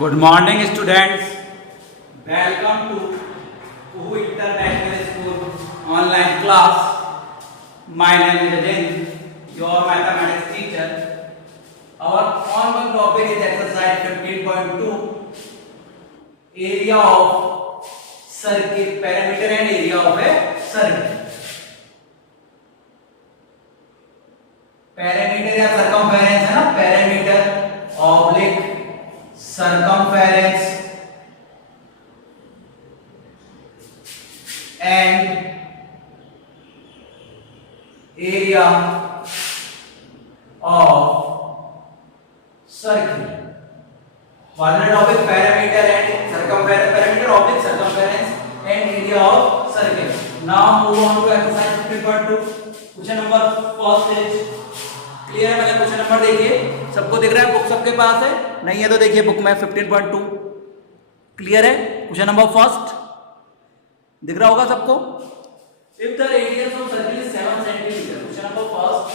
Good morning, students. Welcome to Kuhu International School online class. My name is Ajay, your mathematics teacher. Our ongoing topic is exercise 15.2, area of circle, perimeter and area of a circle. Perimeter या circumference है ना, perimeter oblique circumference and area of circle. Final topic perimeter and circumference, perimeter oblique circumference and area of circle. Now move on to exercise 15.2. Question number first is clear है। पहले question number देखिए, सबको दिख रहा है, book सबके पास है, नहीं है तो देखिए बुक में 15.2 क्लियर है। क्वेश्चन नंबर फर्स्ट दिख रहा होगा सबको। If the radius of circle is 7 centimetre, question number first,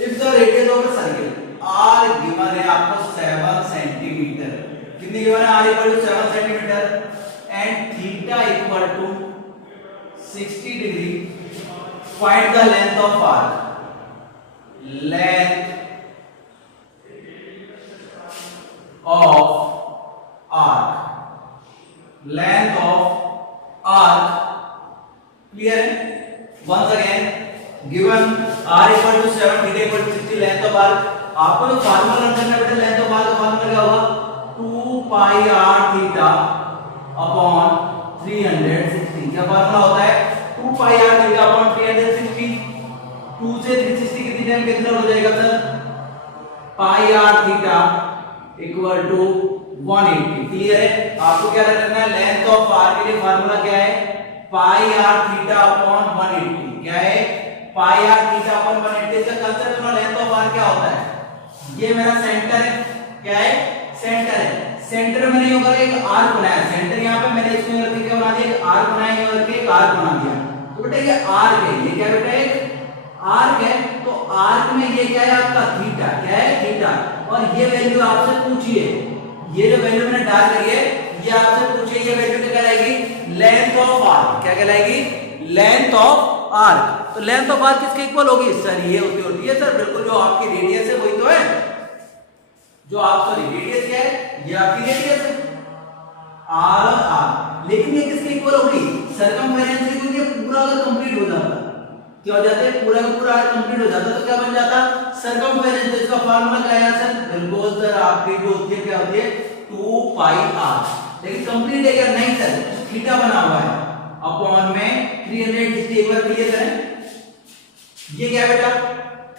if the radius of a circle r given है आपको 7 सेंटीमीटर, कितनी गिवन है, r equal to 7 centimetre and theta equal to 60 degree, find the length of arc, length of arc, length of arc, clear है। once again given r equal to 7, theta equal to 60, length of arc, आपको जो formula run करना है बेटा length of arc का formula क्या होगा, 2 पाई r theta upon 360। क्या फार्मूला होता है, 2 पाई r थीटा अपॉन 360। 2 से 360 कितनी टाइम कैंसिल हो जाएगा sir, pi r theta equal to 180। Clear है। आपको क्या रखना है, लेंथ ऑफ r के लिए फार्मूला क्या है, पाई r थीटा अपॉन 180। क्या है, पाई r थीटा अपॉन 180। इसका कंसेप्ट सुनो, लेंथ ऑफ r क्या होता है, ये मेरा सेंटर है, क्या है, सेंटर है। सेंटर में नहीं होगा, एक आर्क बनाया, सेंटर यहाँ पे मैंने इसमें रख के क्या बना दिया, एक आर्क बनाया, यहाँ रख के एक आर्क बना दिया। तो बेटा ये आर्क है, ये क्या बेटा एक आर्क है। तो आर्क में ये क्या है आपका थीटा, क्या है थीटा, और ये वैल्यू आपसे पूछिए, ये जो वैल्यू मैंने डाल करी है ये आपसे पूछिए, ये वैल्यू क्या कहलाएगी, लेंथ ऑफ आर्क। क्या कहलाएगी, लेंथ ऑफ आर्क। तो लेंथ ऑफ आर्क किसके इक्वल होगी सर, ये होती है सर बिल्कुल जो आपकी रेडियस है वही तो है, जो आप सॉरी रेडियस क्या है, ये आपकी रेडियस है आर और आर। लेकिन ये किसके इक्वल होगी, सर्कमफेरेंस के, क्योंकि ये पूरा अगर कंप्लीट हो जाता, क्या हो जाता है, पूरा का पूरा कंप्लीट हो जाता तो क्या बन जाता, सर्कमफेरेंस। तो इसका फार्मूला क्या है सर, बिल्कुल सर आपकी जो होती है क्या होती है, 2 पाई आर। लेकिन कंप्लीट है क्या, नहीं सर, थीटा बना हुआ है अपॉन में 360। एक बार क्लियर करें, ये क्या बेटा,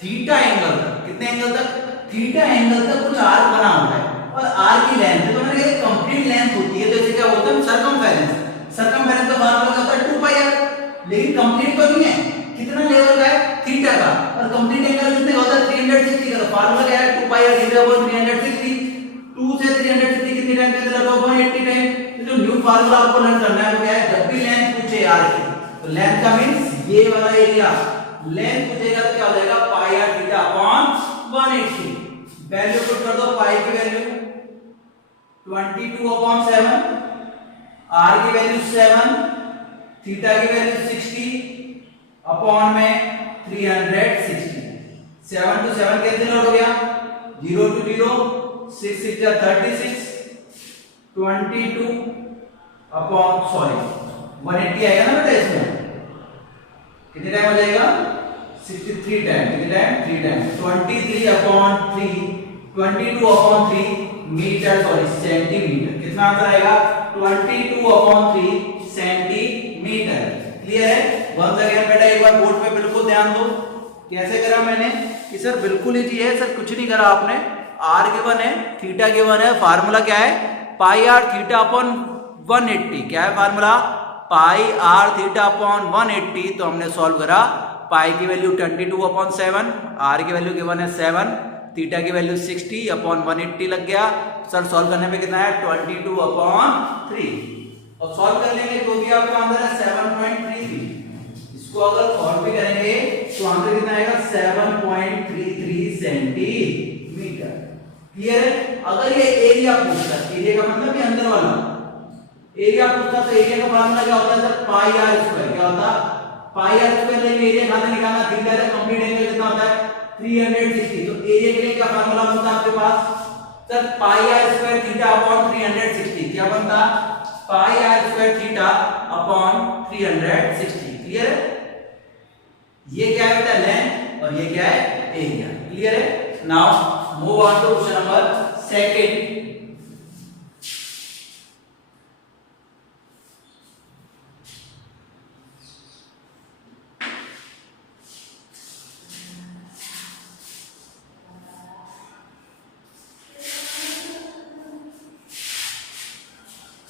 थीटा एंगल तक, कितने एंगल तक, थीटा एंगल तक कुछ आर्क बना हुआ है और आर्क की लेंथ है, तो मैंने कहा कंप्लीट लेंथ होती है, तो इसे क्या बोलते हैं, सर्कमफेरेंस। सर्कमफेरेंस का फार्मूला क्या होता है, 2 पाई आर। लेकिन कंप्लीट तो नहीं है, कितना लेवल का है, थीटा का, और कंप्लीट एंगल कितने का होता है, 360 का। तो फार्मूला क्या है, 2 पाई आर थीटा अपॉन 360। 2 से 360 कितनी टाइम कैंसिल होगा, 180 टाइम। तो जो न्यू फार्मूला आपको लर्न करना है वो क्या है, जब भी लेंथ पूछे आर्क की, तो लेंथ का मींस ये वाला एरिया, लेंथ पूछेगा तो क्या हो जाएगा, pi are theta upon 180। Value put कर दो, पाई की वैल्यू 22 अपॉन 7, आर की वैल्यू 7, थीटा की वैल्यू 60 अपॉन में 360। 7 to 7 कैंसिल हो गया, 0 to 0, 6 6 जा 36, 22 अपॉन सॉरी 180 आएगा ना बेटा, इसमें कितने टाइम हो जाएगा, 63 टाइम, कितने time, 3 time, 23 upon 3, 22 upon 3 metre, sorry centimetre. कितना आंसर आएगा, 22 अपॉन 3 सेंटीमीटर। क्लियर है। वंस अगेन बेटा एक बार बोर्ड पे बिल्कुल ध्यान दो, कैसे करा मैंने कि सर बिल्कुल इजी है सर, कुछ नहीं करा आपने, आर गिवन है, थीटा गिवन है, फार्मूला क्या है, पाई आर थीटा अपॉन 180। क्या है formula, pi are theta upon 180। तो हमने सॉल्व करा, पाई की वैल्यू 22 अपॉन 7, आर की वैल्यू गिवन है 7, थीटा की वैल्यू 60 अपॉन 180 लग गया। सर सॉल्व करने पे कितना है, 22 अपॉन 3, और सॉल्व कर लेंगे जो भी आपका आंसर है 7.33। इसको अगर सॉल्व भी करेंगे तो आंसर कितना आएगा, 7.33 सेंटीमीटर। क्लियर है? अगर ये एरिया पूछता, एरिया का मतलब ये अंदर वाला एरिया पूछता, तो एरिया का फार्मूला क्या होता है सर? Pi are square. क्या होता? Pi are square. लेकिन एरिया कहां से निकालना? थीटा का कंप्लीट एंगल कितना होता है? 360। तो एरिया के लिए क्या फार्मूला बनता है आपके पास sir? Pi are square theta upon 360। क्या बनता? Pi are square theta upon 360। Clear है? ये क्या है बेटा? लेंथ, और ये क्या है? एरिया। क्लियर है? Now move on to question number second.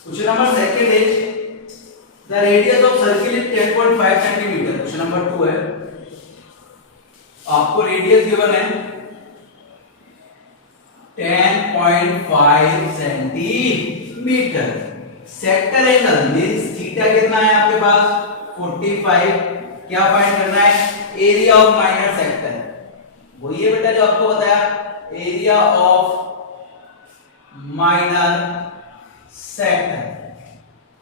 Question number second is the radius of circle is 10.5 centimeter. Question number 2 है, आपको रेडियस गिवन है 10.5 centimetre. Sector angle means theta कितना है आपके पास? 45। क्या फाइंड करना है? Area of minor sector. वही है बेटा जो आपको बताया, area of minor sector.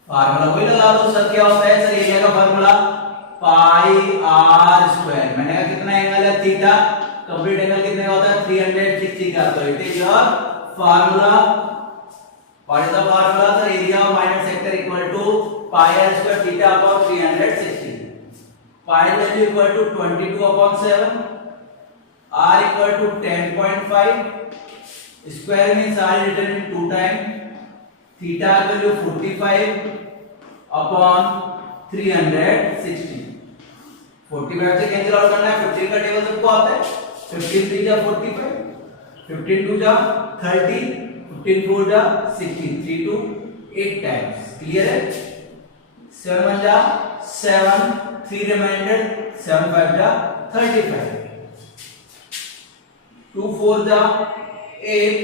Formula वही लगा दो सर। क्या होता है सर? एरिया का फार्मूला पाई आर स्क्वायर। मैंने कहा कितना एंगल है? थीटा। कंप्लीट एंगल कितने का होता है? 360 का। तो it is your formula. What is the formula sir? Area of minor sector equal to pi are square theta upon 360। Pi value equal to 22/7, r equal to 10.5, square means r written in 2 time, theta value 45 upon 360। 45 से cancel out करना है। 15 का table सबको आता है। 15 3 जा 45, 15 2 जा 30, 15 4 जा 60, 3 2 8 टाइम्स। क्लियर है? 7 1 जा 7, 3 रिमाइंडर, 7 5 जा 35, 2 4 जा 8,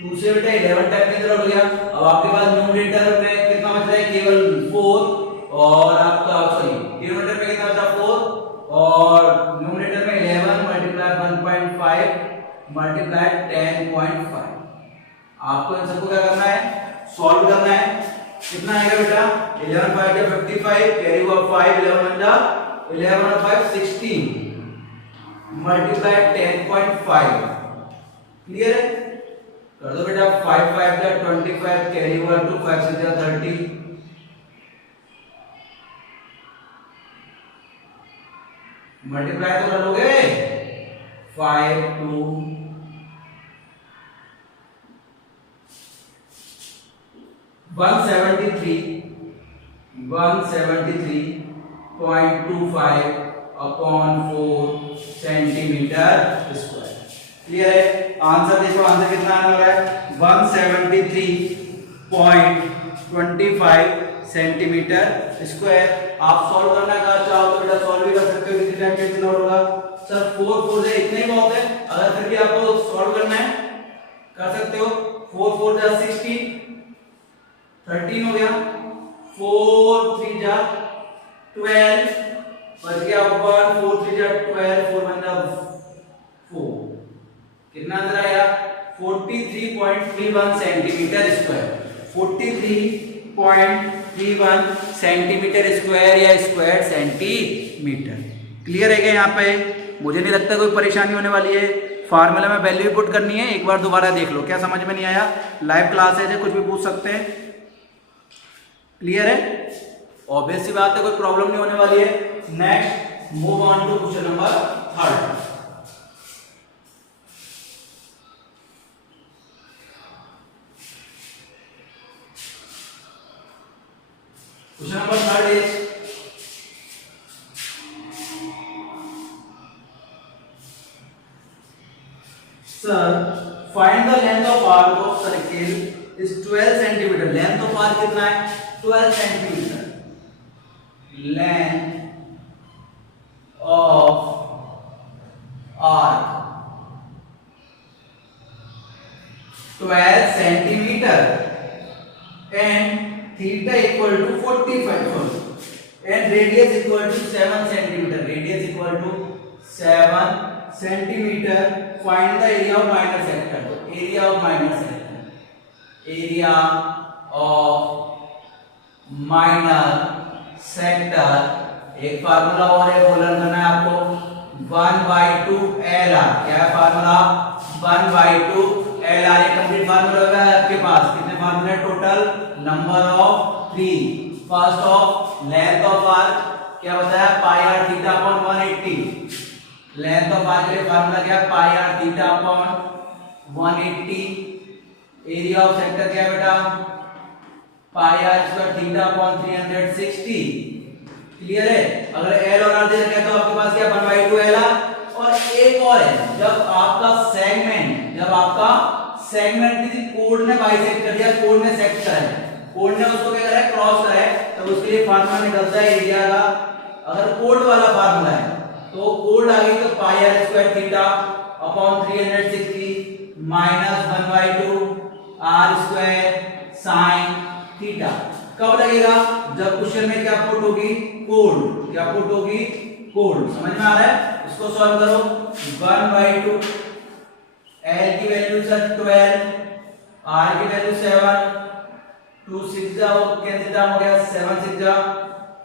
2 से बेटा 11 टाइम की तरफ हो गया। अब आपके पास न्यूमरेटर में कितना बच रहा है? केवल 4। और आपका सॉरी डिनोमिनेटर में कितना बचा? 4। और न्यूमरेटर में 11 मल्टीप्लाई 1.5 मल्टीप्लाई 10.5। आपको इन सबको क्या करना है? सॉल्व करना है। कितना आएगा बेटा? 11 5 जा 55, कैरी हुआ 5, 11 1 जा 11 और 5 16 मल्टीप्लाई 10.5। क्लियर है? कर दो बेटा। 5 5 जा 25, कैरी हुआ 2, 5 6 जा 30, मल्टीप्लाई तो कर लोगे। 5 2 173.25 अपॉन 4 सेंटीमीटर स्क्वायर। क्लियर है? आंसर देखो, आंसर कितना आने वाला है? 173.25 सेंटीमीटर स्क्वायर। आप सॉल्व करना चाहो तो बेटा सॉल्व भी कर सकते हो। कितनी टाइम कैंसिल आउट होगा सर? 4 4 से इतना ही बहुत है। अगर फिर भी आपको सॉल्व करना है कर सकते हो। 4 4 जा 16, 13 हो गया, 4 3 जा 12 बच गया 1, 4 3 जा 12, 4 1 जा 4। कितना आंसर आया? 43.31 सेंटीमीटर स्क्वायर। 43.31 सेंटीमीटर स्क्वायर या स्क्वायर सेंटीमीटर। क्लियर है क्या? यहाँ पे मुझे नहीं लगता कोई परेशानी होने वाली है। फार्मूला में वैल्यू पुट करनी है। एक बार दोबारा देख लो। क्या समझ में नहीं आया? लाइव क्लासेज है, कुछ भी पूछ सकते हैं। क्लियर है? ऑब्वियस सी बात है, कोई प्रॉब्लम नहीं होने वाली है। Next move on to question number 3। Question number 3 is sir, find the length of arc of circle is 12 centimeter. Length of arc कितना है? 12 centimeter. Length of arc 12 centimeter and theta equal to 45 and radius equal to 7 centimeter. Radius equal to 7 centimetre, find the area of minor sector. Area of minor sector, area of minor sector, एक formula और है, वो learn करना है आपको, 1/2 LR। क्या है formula? 1/2 LR। ये कंप्लीट फार्मूला होगा आपके पास। कितने फार्मूले total? Number of 3। First of length of arc, क्या बताया? Pi are theta upon 180। Length of arc के लिए फार्मूला क्या है? Pi are theta upon 180। Area of sector क्या है बेटा? Pi are square theta upon 360। Clear है? अगर एल और आर दे रखा है तो आपके पास क्या 1/2 एल आर। और एक और है, जब आपका सेगमेंट किसी कोड ने बाइसेक्ट कर दिया, कोड ने सेक्ट करा है, कोड ने उसको क्या करा है? क्रॉस करा है, तो उसके लिए फार्मूला निकलता है एरिया का। अगर कोड वाला फार्मूला है तो कोड आ गई तो pi are square theta upon 360 minus 1/2 are square sine theta. कब लगेगा? जब क्वेश्चन में क्या पुट होगी? कोड। क्या पुट होगी? कोड। समझ में आ रहा है? इसको सॉल्व करो। 1/2 एल की वैल्यू सर 12, आर की वैल्यू 7, 2 6 जा कैंसिल डाउन हो गया, 7 6 जा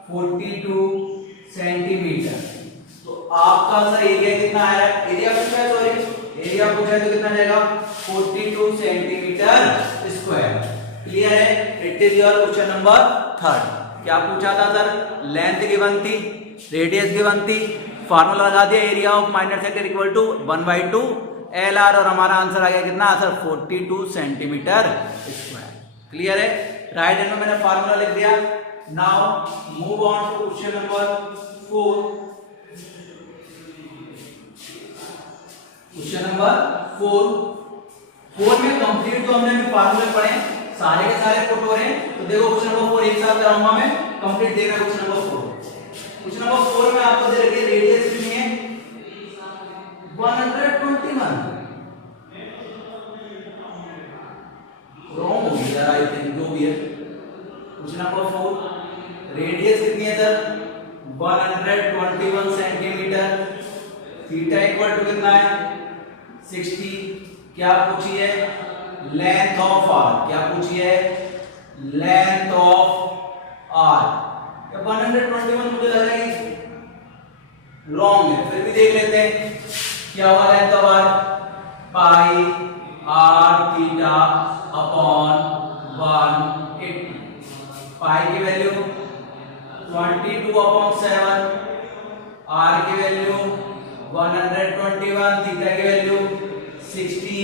42 सेंटीमीटर। तो आपका सर एरिया कितना आया? एरिया पूछा है, सॉरी एरिया पूछा है तो कितना जाएगा? 42 सेंटीमीटर स्क्वायर। क्लियर है? It is your question number 3। क्या पूछा था सर? लेंथ गिवन थी, रेडियस गिवन थी, फार्मूला लगा दिया area of minor sector equal to 1/2 LR, और हमारा आंसर आ गया कितना? Answer 42 centimetre square. क्लियर है? राइट हैंड में मैंने फार्मूला लिख दिया। Now move on to question number 4। Question number 4 में कंप्लीट तो हमने अभी फार्मूले पढ़े, सारे के सारे पुट हो रहे हैं। तो देखो क्वेश्चन नंबर 4 एक साथ कराऊंगा मैं, कंप्लीट देगा क्वेश्चन नंबर 4। क्वेश्चन नंबर 4 में आपको दे रखी है रेडियस कितनी है? 121। रॉन्ग हो गया यार, आई थिंक जो भी है। क्वेश्चन नंबर 4 रेडियस कितनी है sir? 121 centimetre. Theta equal to कितना है? 60। क्या पूछी है? Length of arc. क्या पूछी है? Length of arc. 121 मुझे लग रहा है रॉन्ग है, फिर भी देख लेते हैं क्या होगा length of arc. Pi are theta upon 180। Pi की वैल्यू 22 अपॉन 7, आर की वैल्यू 121, थीटा की वैल्यू 60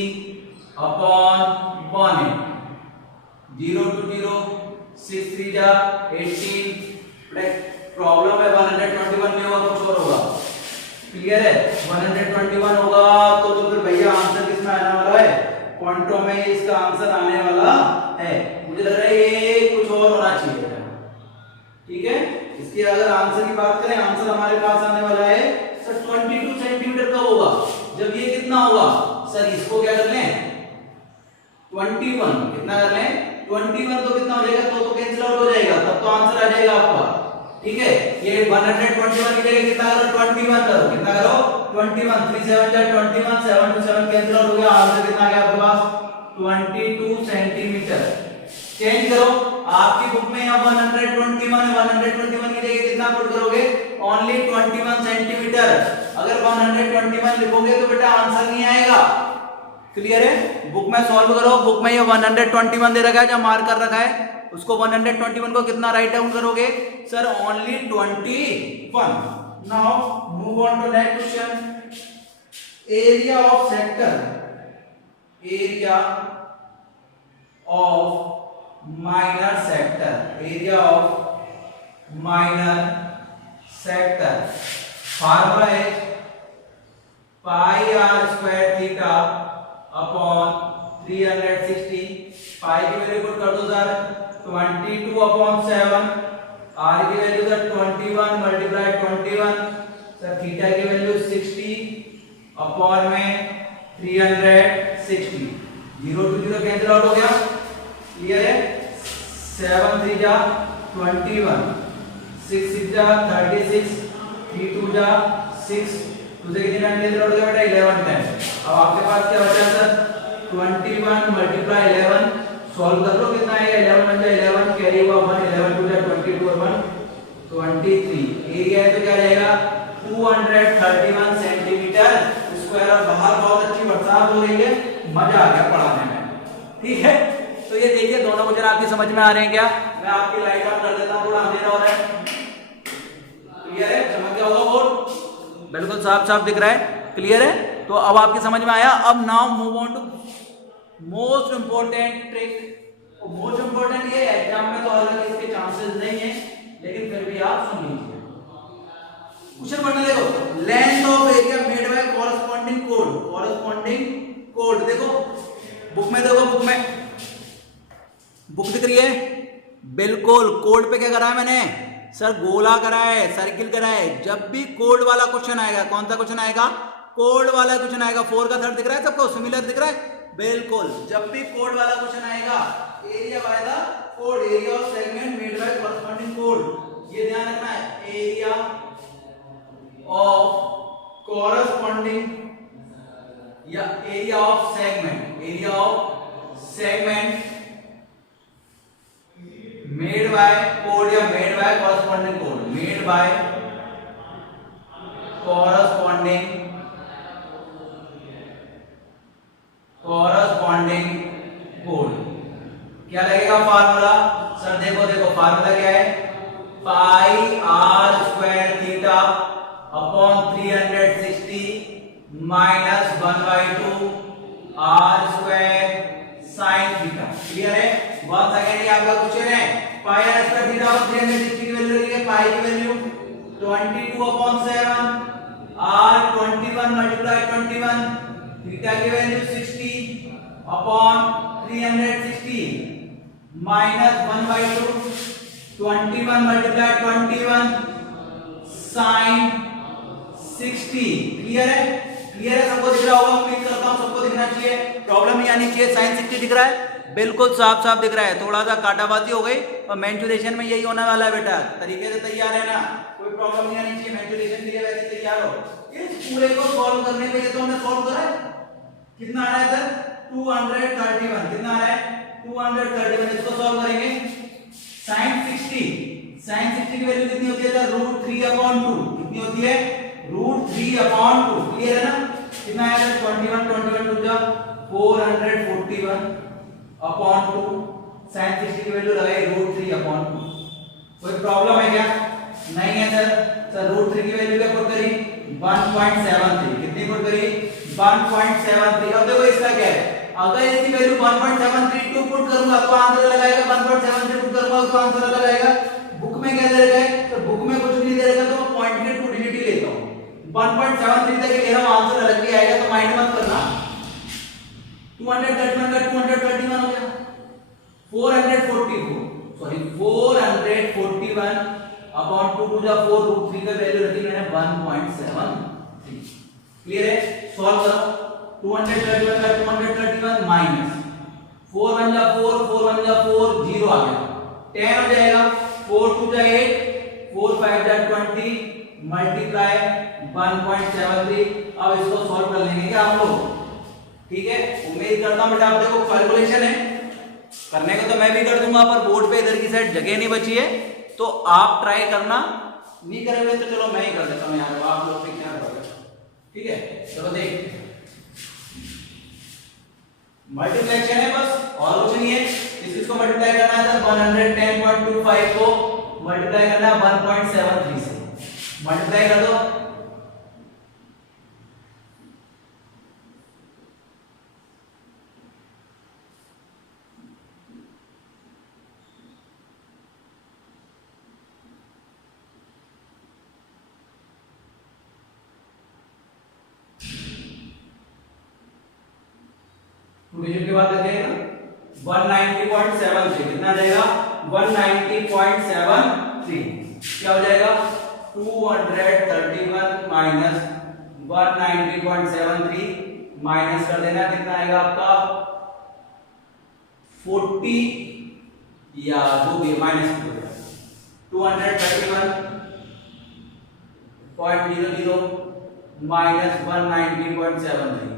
अपॉन 180। 0 to 0 6 3 जा 18। प्रॉब्लम है 121 नहीं होगा, कुछ और होगा। क्लियर है? 121 होगा तो फिर भैया आंसर किसमें आने वाला है? क्वांटम में इसका आंसर आने वाला है। मुझे लग रहा है ये कुछ और होना चाहिए। ठीक है, इसके अगर आंसर की बात करें, आंसर हमारे पास आने वाला है सर 22 सेंटीमीटर कब होगा? जब ये कितना होगा सर? इसको क्या कर लें? 21 कितना कर लें? 21 तो कितना हो जाएगा? तो कैंसिल आउट हो जाएगा, तब तो आंसर आ जाएगा आपका। ठीक है, ये 121 की जगह कितना करो? 21 करो। कितना करो? 21। 3 7 जा 21, 7 to 7 कैंसिल आउट हो गया, आंसर कितना आ गया आपके पास? 22 सेंटीमीटर। चेंज करो, आपकी बुक में यहाँ 121 है, 121 की जगह कितना पुट करोगे? Only 21 centimetre. अगर 121 लिखोगे तो बेटा आंसर नहीं आएगा। क्लियर है? बुक में सॉल्व करो, बुक में ये 121 दे रखा है, जब मार्क कर रखा है उसको 121 को कितना राइट डाउन करोगे? Sir only 21। Now move on to next question. Area of sector, area of minor sector, area of minor sector. Formula है pi are square theta upon 360। Pi की वैल्यू पुट कर दो सर 22 अपॉन 7, आर की value sir 21 multiply 21, sir theta की value 60 upon में 360। 0 to 0 cancel out हो गया। Clear है? 7 3 जा 21, 6 6 जा 36, 3 2 जा 6, तुझे कितनी टाइम लेते रहोगे बेटा 11 टाइम। अब आपके पास क्या बचा सर 21 मल्टीप्लाई 11 सॉल्व कर लो कितना आएगा 11 बन जाए 11 कैरी हुआ 1 11 टू जा 22 और 1 23 एरिया है तो क्या रहेगा 231 सेंटीमीटर स्क्वायर। और बाहर बहुत अच्छी बरसात हो रही है मजा आ गया पढ़ाने में ठीक है। तो ये देखिए दोनों क्वेश्चन आपकी समझ में आ रहे हैं क्या। मैं आपकी लाइट ऑफ कर देता हूँ थोड़ा अंधेरा हो रहा है क्लियर है समझ गया होगा बोर्ड बिल्कुल साफ साफ दिख रहा है क्लियर है। तो अब आपकी समझ में आया। अब now move on to most important trick. Most important ये है एग्जाम में तो अलग इसके चांसेस नहीं है लेकिन फिर भी आप सुन लीजिए क्वेश्चन पढ़ने देखो length of area made by corresponding code देखो बुक में देखो बुक दिख रही है बिल्कुल कोड पे क्या करा है मैंने सर गोला करा है सर्किल करा है। जब भी कोड वाला क्वेश्चन आएगा कौन सा क्वेश्चन आएगा कोड वाला क्वेश्चन आएगा 4 का थर्ड दिख रहा है सबको सिमिलर दिख रहा है बिल्कुल। जब भी कोड वाला क्वेश्चन आएगा area by the code area of segment made by corresponding code ये ध्यान रखना है एरिया ऑफ कॉरेस्पॉन्डिंग या area of segment made by code या made by corresponding code made by corresponding code क्या लगेगा फार्मूला सर देखो फार्मूला क्या है pi are square theta upon 360 minus 1/2 are square sine theta clear है। Once again ये आपका क्वेश्चन है पाई आर स्क्वायर थीटा और 360 की वैल्यू रखिए पाई की वैल्यू 22/7 आर 21 मल्टीप्लाई 21 थीटा की value 60 upon 360 minus 1/2 21 multiply 21 sine 60 clear है सबको दिख रहा होगा उम्मीद करता हूं सबको दिखना चाहिए प्रॉब्लम नहीं आनी चाहिए साइन 60 दिख रहा है बिल्कुल साफ साफ दिख रहा है। थोड़ा सा काटाबाजी हो गई और मेंचुरेशन में यही होने वाला है बेटा तरीके से तैयार है ना कोई प्रॉब्लम नहीं आनी चाहिए मेंचुरेशन के लिए वैसे तैयार हो। इस पूरे को सॉल्व करने पे ये तो हमने सॉल्व करा है कितना आ रहा है सर 231 कितना आ रहा है 231 इसको सॉल्व करेंगे sin 60 की वैल्यू कितनी होती है सर √3/2 कितनी होती है √3/2 क्लियर है ना कितना आया सर 21 टू जा 441/2 sin 60 की वैल्यू लगाई √3/2 कोई प्रॉब्लम है क्या नहीं है सर √3 की वैल्यू क्या पुट करी 1.73 कितनी पुट करी 1.73। अब देखो इसका क्या है अगर इसकी वैल्यू 1.732 पुट करूंगा तो आंसर लगाएगा 1.73 पुट करूंगा तो आंसर लगाएगा। बुक में क्या दे रखा है तो बुक में कुछ नहीं दे रखा तो मैं पॉइंट के 2 डिजिट ही लेता हूं 1.73 तक ले रहा हूं आंसर अलग ही आएगा तो माइंड मत करना 231 का 231 हो गया 441 अपॉन 2 टू जा 4 √3 का वैल्यू रखी मैंने 1.73 क्लियर है। सॉल्व करो 231 का 231 माइनस 4 1 जा 4 0 आ गया 10 हो जाएगा 4 2 जा 8 4 5 जा 20 मल्टीप्लाई 1.73। अब इसको सॉल्व कर लेंगे क्या आप लोग ठीक है उम्मीद करता हूं बेटा आप देखो कैलकुलेशन है करने को तो मैं भी कर दूंगा पर बोर्ड पे इधर की साइड जगह नहीं बची है तो आप ट्राई करना नहीं करेंगे तो चलो मैं ही कर देता हूं यार आप लोग पे क्या करोगे ठीक है। चलो देख मल्टीप्लिकेशन है बस और कुछ नहीं है इसको मल्टीप्लाई करना है सर 110.25 को मल्टीप्लाई करना है 1.73 से मल्टीप्लाई कर दो डिजिट के बाद लगेगा 190.73 कितना जाएगा 190.73 क्या हो जाएगा 231 माइनस 190.73 माइनस कर देना कितना आएगा आपका 40 या जो भी minus 231.00 minus 190.73,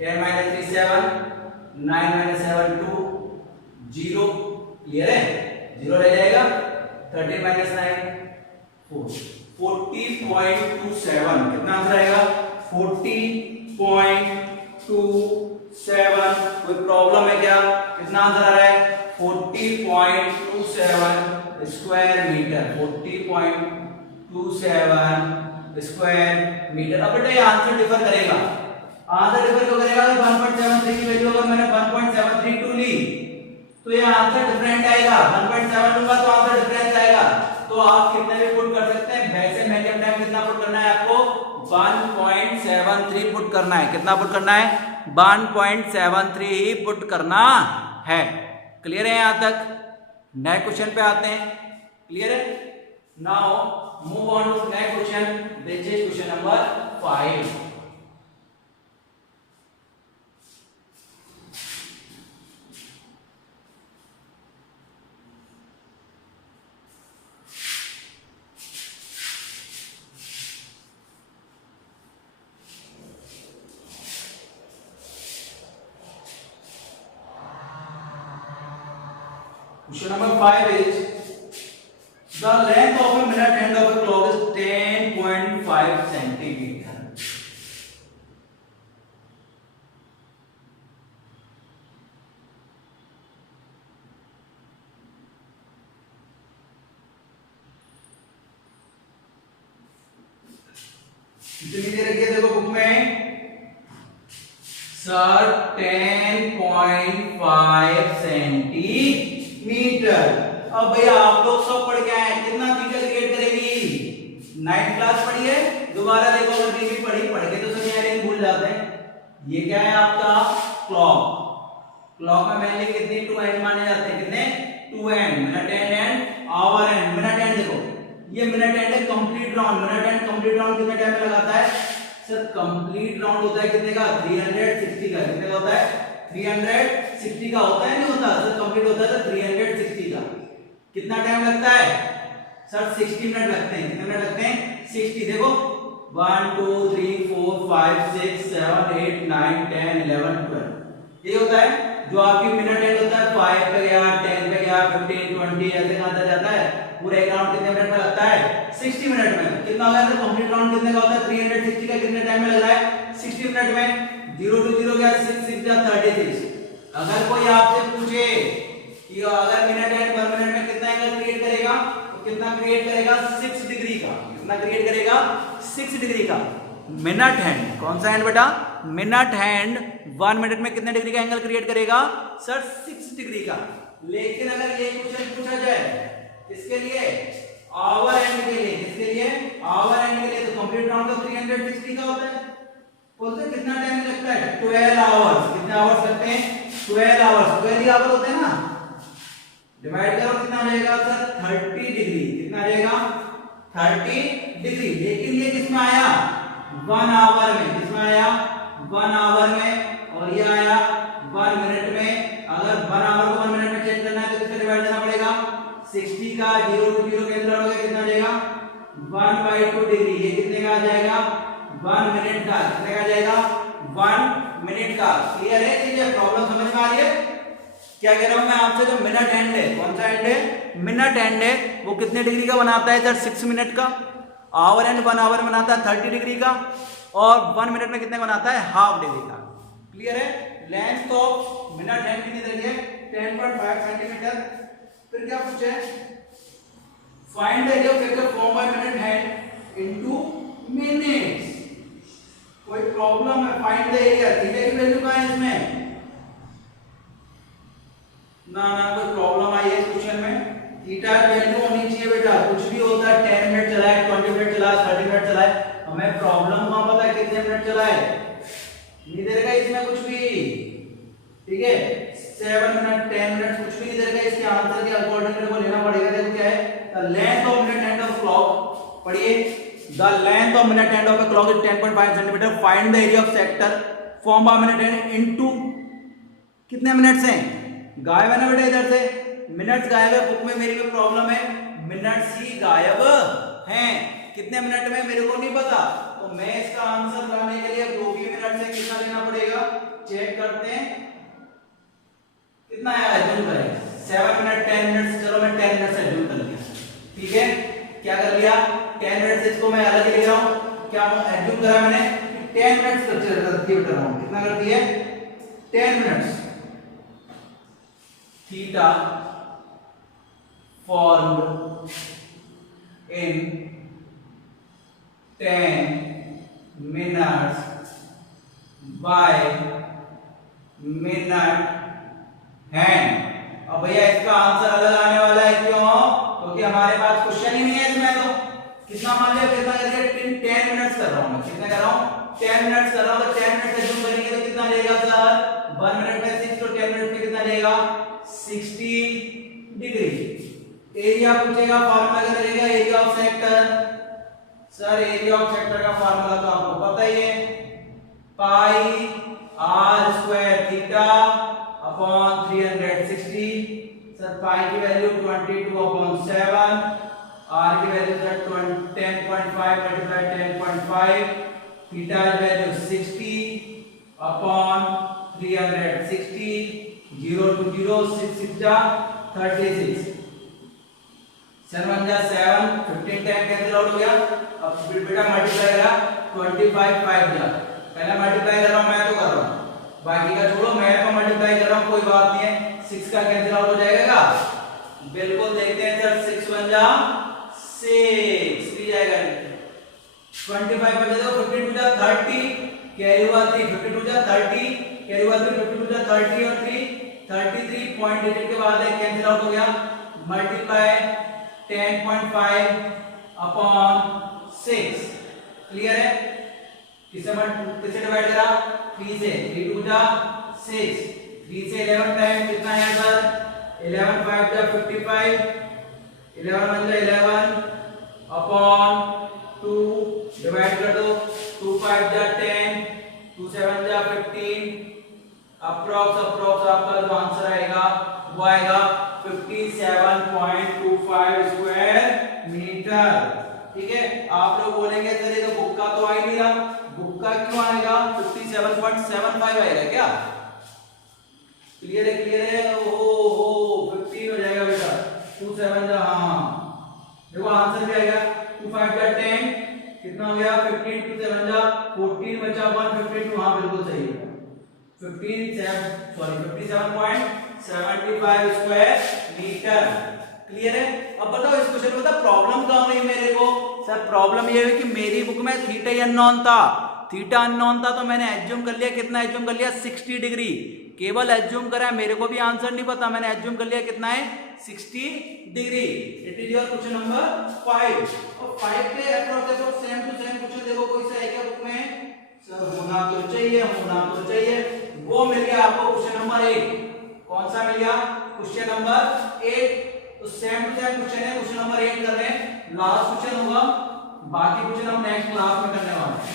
10 minus 3 7, 9 minus 7 2, 0, clear है, 0 रह जाएगा, 13 माइनस 9 4, 40.27, कितना आंसर आएगा 40.27, कोई प्रॉब्लम है क्या, कितना आंसर आ रहा है 40.27 स्क्वायर मीटर, 40.27 स्क्वायर मीटर। अब बेटा ये आंसर डिफर करेगा, आंसर डिफर क्यों करेगा, 1.73 की वैल्यू अगर मैंने 1.732 ली तो ये आंसर डिफरेंट आएगा, 1.7 लूंगा तो आंसर डिफरेंस आएगा। तो आप कितने भी पुट कर सकते हैं, वैसे मैक्सिमम टाइम कितना पुट करना है आपको 1.73 पुट करना है, कितना पुट करना है 1.73 ही पुट करना है। क्लियर है यहां तक, नए क्वेश्चन पे आते हैं, क्लियर है। Now move on to next question, this is question number 5। Question number 5 is the length of a minute hand of a clock is 10.5 centimeter. कितनी दे रखी है देखो बुक में सर 10.5 सेंटीमीटर। अब भैया आप लोग सब पढ़ के आए, कितना थीटा क्रिएट करेगी, 9th क्लास पढ़ी है, दोबारा देखो अगर नहीं पढ़ी, पढ़ के तो सब यार भूल जाते हैं। ये क्या है आपका क्लॉक, क्लॉक में मेनली कितने 2 एंड माने जाते हैं, कितने 2 and, minute and and our and. Minute and देखो ये मिनट एंड है complete round, minute and complete round कितने टाइम में लगाता है सर, कंप्लीट राउंड होता है कितने का 360 का, कितने का होता है 360 का होता है, नहीं होता सर, कंप्लीट होता है तो 360 का। कितना टाइम लगता है सर 60 मिनट लगते हैं, कितने मिनट लगते हैं 60। देखो 1 2 3 4 5 6 7 8 9 10 11 12, ये होता है जो आपकी मिनट एंड होता है, 5 पे गया 10 पे गया 15 20 ऐसे आता जाता है। पूरा एक राउंड कितने मिनट में लगता है 60 मिनट में। कितना हो गया तो कंप्लीट राउंड कितने का होता है 360 का, कितने टाइम में लग रहा है 60 मिनट में। 0 to 0 गया 6 6 जा 36। अगर कोई आपसे पूछे कि अगर मिनट एंड पर मिनट में कितना एंगल क्रिएट करेगा तो कितना क्रिएट करेगा 6 डिग्री का, कितना क्रिएट करेगा 6 डिग्री का। मिनट हैंड कौन सा हैंड बेटा, मिनट हैंड 1 मिनट में कितने डिग्री का एंगल क्रिएट करेगा सर 6 डिग्री का। लेकिन अगर ये क्वेश्चन पूछा जाए इसके लिए आवर एंड के लिए, इसके लिए आवर एंड के लिए, तो कंप्लीट राउंड तो 360 का होता है। बोलते हैं कितना टाइम लगता है 12 आवर्स, कितने आवर्स लगते हैं 12 आवर्स, 12 आवर होते हैं ना, डिवाइड करो कितना आ जाएगा सर 30 डिग्री, कितना आ जाएगा 30 डिग्री। लेकिन ये किसमें आया 1 आवर में, किसमें आया 1 आवर में, और ये आया 1 मिनट में। अगर 1 आवर को 1 मिनट में चेंज करना है तो किससे डिवाइड करना पड़ेगा 60 का 0 to 0 कैंसिल हो गया, कितना आ जाएगा 1/2 डिग्री। ये कितने का आ जाएगा 1 मिनट का, कितने का आ जाएगा 1 मिनट का। क्लियर है चीजें, प्रॉब्लम समझ में आ रही है। क्या कह रहा हूं मैं आपसे, जो मिनट एंड है, कौन सा एंड है मिनट एंड है, वो कितने डिग्री का बनाता है सर 6 मिनट का। आवर एंड 1 आवर बनाता है 30 डिग्री का, और 1 मिनट में कितने बनाता है हाफ डिग्री का। क्लियर है। लेंथ ऑफ मिनट हैंड कितनी दी है 10.5 सेंटीमीटर। फिर क्या पूछे, find the area of circle form by minute hand into minutes. कोई प्रॉब्लम है, फाइंड द एरिया, थीटा की वैल्यू कहां है इसमें, ना कोई प्रॉब्लम आई है क्वेश्चन में। थीटा की वैल्यू होनी चाहिए बेटा, कुछ भी होता है 10 मिनट चला है 20 मिनट चला है 30 मिनट चला है, हमें प्रॉब्लम का पता है कितने मिनट चला है, नहीं देगा इसमें कुछ भी, ठीक है 7 मिनट 10 मिनट कुछ भी नहीं देगा। इसके आंसर के अकॉर्डिंग मेरे को लेना पड़ेगा। देखो क्या है, the length of minute hand of clock, पढ़िए the length of minute hand of a clock is 10.5 centimetre. Find the area of sector form by minute hand into, कितने मिनट्स हैं, गायब है ना बेटा इधर से, मिनट्स गायब है, बुक में मेरी में प्रॉब्लम है, मिनट्स ही गायब हैं। कितने मिनट में मेरे को नहीं पता, तो तो मैं इसका आंसर लाने के लिए 2 मिनट से कितना लेना पड़ेगा, चेक करते हैं कितना आया, एज्यूम करें 7 मिनट 10 मिनट, चलो मैं 10 मिनट से एज्यूम कर लिया, ठीक है। क्या कर लिया, 10 मिनट से इसको मैं अलग ले रहा हूं, क्या एज्यूम करा मैंने 10 मिनट्स कर रहा हूं, कितना कर दिया 10 minutes. Theta formed in 10 minutes by minute hand। अब भैया इसका आंसर अलग आने वाला है, क्यों, क्योंकि हमारे पास क्वेश्चन ही नहीं है इसमें। तो कितना मान लिया, कितना कर दिया 10 मिनट्स कर रहा हूं मैं, कितना कर रहा हूं 10 मिनट्स कर रहा हूं, तो 10 मिनट एज्यूम करेंगे तो कितना लेगा सर, 1 मिनट में 6, तो 10 मिनट में कितना लेगा 60 डिग्री। एरिया पूछेगा, फार्मूला क्या लगेगा, area of sector. Sir area of sector का फार्मूला तो आपको पता ही है, pi are square theta upon 360। Sir pi की वैल्यू 22/7, आर की वैल्यू सर 10.5 मल्टीप्लाई 10.5, थीटा की वैल्यू 60 अपॉन 360, 0 to 0, 6 6 जा 36, 7 1 जा 7, 15 10 कैंसिल आउट हो गया। अब बेटा मल्टीप्लाई करा 25 5 जा, पहले मल्टीप्लाई कर रहा हूं मैं, तो कर रहा हूं, बाकी का छोड़ो, मैं तो मल्टीप्लाई कर रहा हूं, कोई बात नहीं है, 6 का कैंसिल आउट हो जाएगा, बिल्कुल देखते हैं सर, 6 1 जा 6 भी जाएगा, 25 बचा दो, 52 जा 30, कैरी हुआ 3, 52 जा 30, कैरी हुआ 3, 52 जा 30 और 3 33.8 के बाद एक कैंसिल आउट हो गया, मल्टीप्लाई 10.5 अपॉन 6, क्लियर है। किसे डिवाइड करा 3 से, 3 2 जा 6, 3 से 11 टाइम कितना है सर, 11 5 जा 55, 11 1 जा 11 अपॉन 2, डिवाइड कर दो, 2 5 जा 10, 2 7 जा 15, अप्रॉक्स आपका जो आंसर आएगा वो आएगा 57.25 स्क्वायर मीटर, ठीक है। आप लोग बोलेंगे सर ये तो बुक का तो आ ही नहीं रहा, बुक का क्यों आएगा, 57.75 आएगा क्या, क्लियर है, हो 15 हो जाएगा बेटा, 2 7 जा, हाँ देखो आंसर भी आएगा, 2 5 जा 10, कितना हो गया 15, 2 7 जा 14 बचा 1, 52, हाँ बिल्कुल सही है, 57.75 स्क्वायर मीटर, क्लियर है। अब बताओ इस क्वेश्चन में बता प्रॉब्लम कहां हुई मेरे को, सर प्रॉब्लम ये हुई कि मेरी बुक में थीटा ही अननोन था, थीटा अननोन था, तो मैंने एज्यूम कर लिया, कितना एज्यूम कर लिया 60 डिग्री, केवल एज्यूम करा, मेरे को भी आंसर नहीं पता, मैंने एज्यूम कर लिया कितना है 60 degree. It is your question number 5। और 5 के approx same to same question देखो कोई सा है क्या बुक में, सर होना तो चाहिए, वो मिल गया आपको क्वेश्चन नंबर 8, कौन सा मिल गया क्वेश्चन नंबर 8, तो सेम टू सेम क्वेश्चन है, क्वेश्चन नंबर 8 कर रहे हैं, लास्ट क्वेश्चन होगा, बाकी क्वेश्चन हम नेक्स्ट क्लास में करने वाले हैं,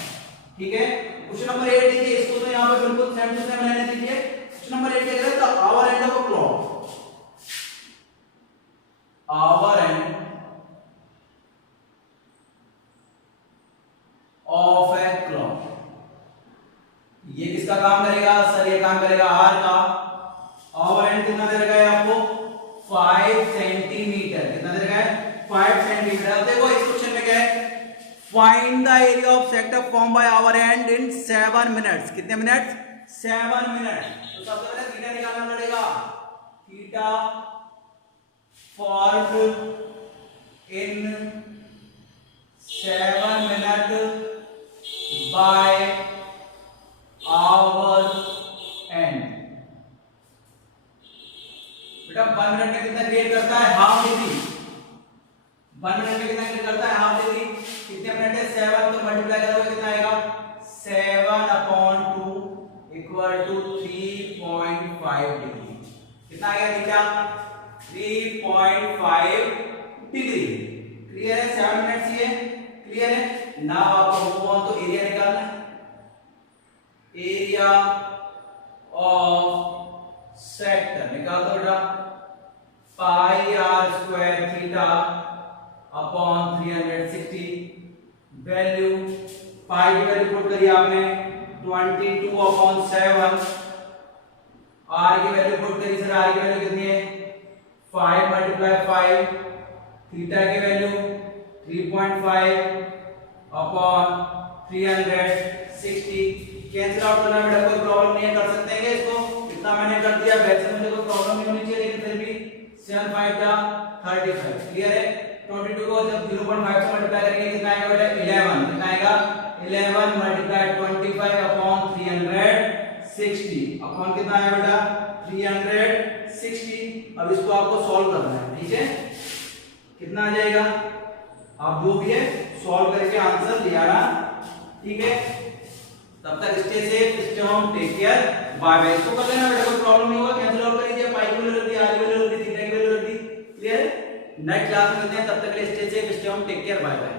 ठीक है। क्वेश्चन नंबर 8 देखिए, इसको तो यहां पे बिल्कुल सेम टू सेम रहने दीजिए। क्वेश्चन नंबर 8 क्या कह रहा है, the our end of a clock, our end of a clock, ये किसका काम करेगा सर, ये काम करेगा आर का, आवर एंड कितना दे रखा है आपको 5 सेंटीमीटर, कितना दे रखा है 5 सेंटीमीटर। अब देखो इस क्वेश्चन में क्या है, find the area of sector form by our and in 7 minutes, कितने मिनट 7 मिनट, तो सबसे पहले थीटा निकालना पड़ेगा, theta formed in 7 minute by our and, बेटा 1 मिनट में कितना क्रिएट करता है हाफ डिग्री, 1 मिनट में कितना क्रिएट करता है हाफ डिग्री, कितने मिनट है 7, तो मल्टीप्लाई करोगे कितना आएगा 7/2 इक्वल टू 3.5 डिग्री, कितना आएगा थीटा 3.5 डिग्री, क्लियर है। 7 मिनट से क्लियर है ना, आपको मूव ऑन, तो एरिया निकालना है, एरिया ऑफ सेक्टर निकाल दो बेटा, pi are square theta upon 360, value phi की वैल्यू पुट करी आपने 22/7, आर की वैल्यू पुट करी सर, आर की वैल्यू कितनी है 5 × 5, थीटा की वैल्यू 3.5/360, कैंसिल आउट करना बेटा कोई प्रॉब्लम नहीं है, कर सकते हैं इसको, इतना मैंने कर दिया, वैसे मुझे कोई प्रॉब्लम नहीं होनी चाहिए, लेकिन फिर भी 7 5 का 35, क्लियर है। 22 को जब 0.5 से मल्टीप्लाई करेंगे कितना आएगा बेटा 11, कितना आएगा 11 × 25/360 अपॉन कितना आया बेटा 360। अब इसको आपको सॉल्व करना है, ठीक है, कितना आ जाएगा आप जो भी है सॉल्व करके आंसर ले आना, ठीक है। तब तक stay safe, stay home, take care, bye bye. इसको कर लेना बेटा कोई प्रॉब्लम नहीं होगा, कैंसिल आउट कर दीजिए, पाई की वैल्यू रख दी, आर की वैल्यू रख दी, थीटा की वैल्यू रख दी, क्लियर है। नेक्स्ट क्लास में मिलते हैं, तब तक के लिए stay safe, stay home, take care, bye bye.